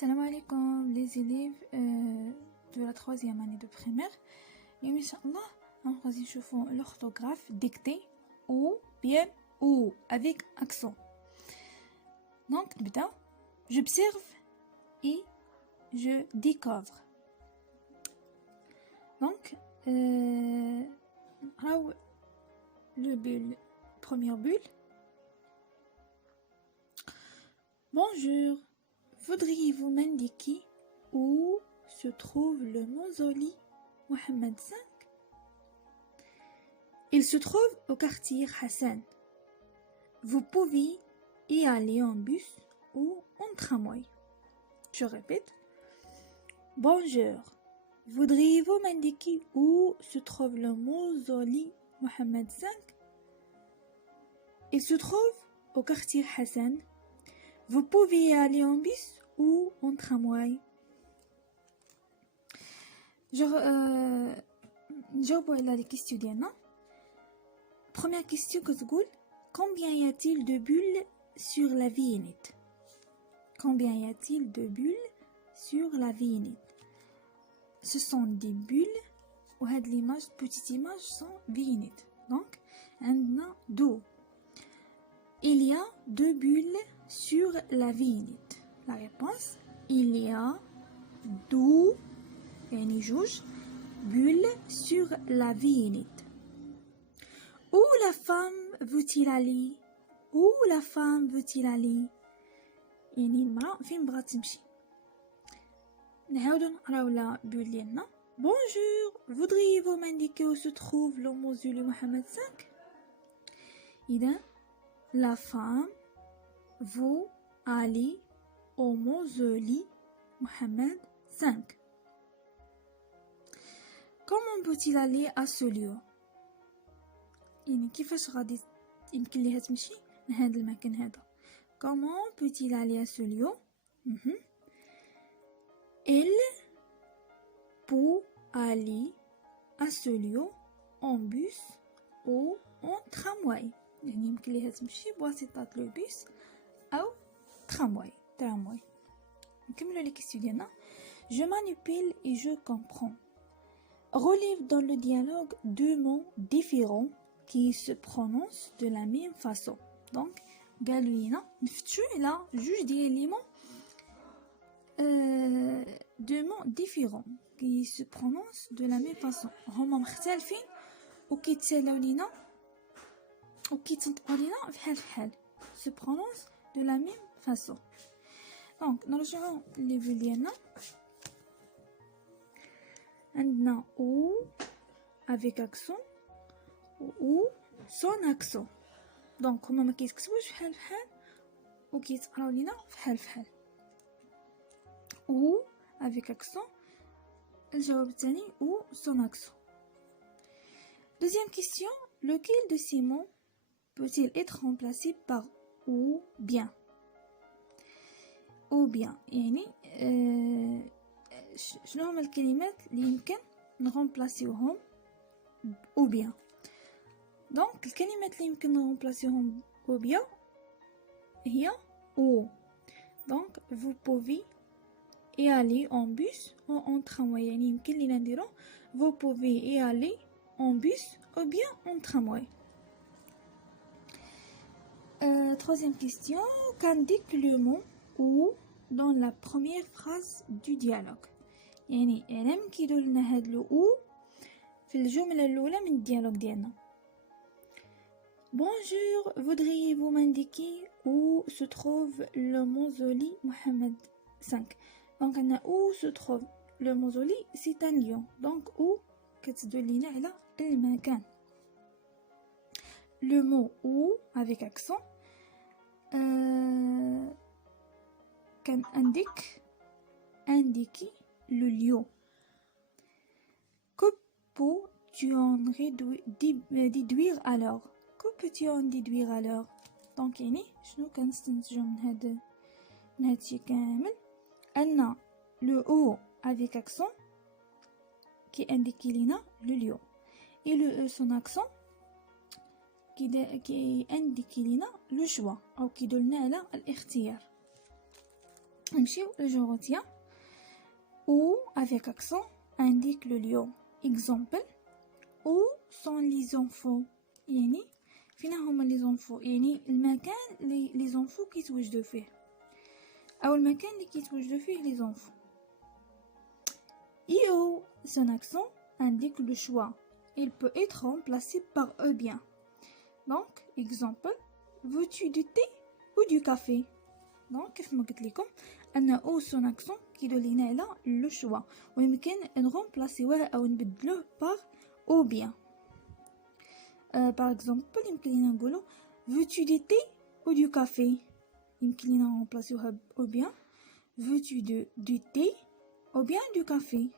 Salam alaikum les élèves de la troisième année de primaire. Et Inch'Allah, on va voir l'orthographe dictée ou bien ou avec accent. Donc, j'observe et je découvre. Donc, le bulle, première bulle. Bonjour, voudriez-vous m'indiquer où se trouve le mausolée Mohammed V? Il se trouve au quartier Hassan. Vous pouvez y aller en bus ou en tramway. Je répète. Bonjour, voudriez-vous m'indiquer où se trouve le mausolée Mohammed V? Il se trouve au quartier Hassan. Vous pouvez y aller en bus ou en tramway. نجاوبوا على les questions ديالنا. Première question que تقول combien y a-t-il de bulles sur la vignette? Combien y a-t-il de bulles sur la vignette? Ce sont des bulles ou هاد l'image petite image sont vignettes. Donc عندنا deux. Il y a deux bulles sur la vignette. La réponse, il y a deux bulles sur la vignette. Où la femme veut-il aller? Où la femme veut-il aller? يعني المرأة فين بغات تمشي. نعاودو نقراو لا بول ديالنا. Bonjour, voudriez-vous m'indiquer où se trouve le mausolée Mohammed V? إذا la femme veut aller au mausolée Mohammed V. Comment peut-il aller à ce lieu? يعني كيفاش غادي يمكن ليها تمشي لهذا المكان هذا. Comment peut-il aller à ce lieu? Elle peut aller à ce lieu en bus ou en tramway. يعني يمكن ليها تمشي بواسطة لو بيس أو tramway. نكملوا les questions ديالنا. Je manipule et je comprends. Relève dans le dialogue deux mots différents qui se prononcent de la même façon. Donc, قالوا لينا نفتشوا على جوج ديال لي مو deux mots différents qui se prononcent de la même façon. هما مختلفين وكيتسالاو لينا وكيتنطقوا لينا بحال se prononcent de la même façon. Donc, نرجعوا لي فيديو ديالنا. عندنا ou avec accent ou sans accent. Donc هما ما كيتكتبوش بحال وكيتقراو لينا بحال ou avec accent. الجواب الثاني ou sans accent. Deuxième question, lequel de ces mots peut-il être remplacé par ou bien? Ou bien يعني شنو هما الكلمات اللي يمكن نغمبلاسيوهم ou bien. Donc الكلمات اللي يمكن نغمبلاسيوهم ou bien هي ou. Donc vous pouvez y aller en bus ou en tramway. يعني يمكن لينا نديرو vous pouvez y aller en bus ou bien en tramway. Troisième question, qu'indique le mot ou dans la première phrase du dialogue. يعني علم كيدير لنا هاد لو او في الجمله الاولى من الديالوج ديالنا. Bonjour, voudriez-vous m'indiquer où se trouve le mausolée Mohammed V? Donc où se trouve le mausolée, c'est un lieu. Donc où كتدل لينا على المكان. Le mot où avec accent can indiquer le lieu. Que peux-tu en déduire alors? Que peux-tu en déduire alors? Donc يعني شنو كنستنتجو من هادشي كامل أن le O avec accent qui indique لينا le lieu et le E sans accent qui indique لينا le choix أو كيدلنا على الاختيار. نمشيو je retiens ou avec accent indique le lieu. Exemple, où sont les enfants؟ يعني فين هما les enfants؟ يعني المكان اللي les enfants كيتواجدوا فيه أو المكان اللي كيتواجدوا فيه les enfants. Et où son accent indique le choix. Il peut être remplacé par eux bien. Donc, exemple, veux-tu du thé ou du café? Donc, كيف ما قلت لكم أن أو son accent كيدل لنا على le choix ويمكن نرمبلاسيوه أو نبدلوه par ou bien. Par exemple, يمكن لنا نقولو veux-tu du thé ou du café? يمكن لنا نرمبلاسيوها ou bien veux-tu du thé ou bien du café.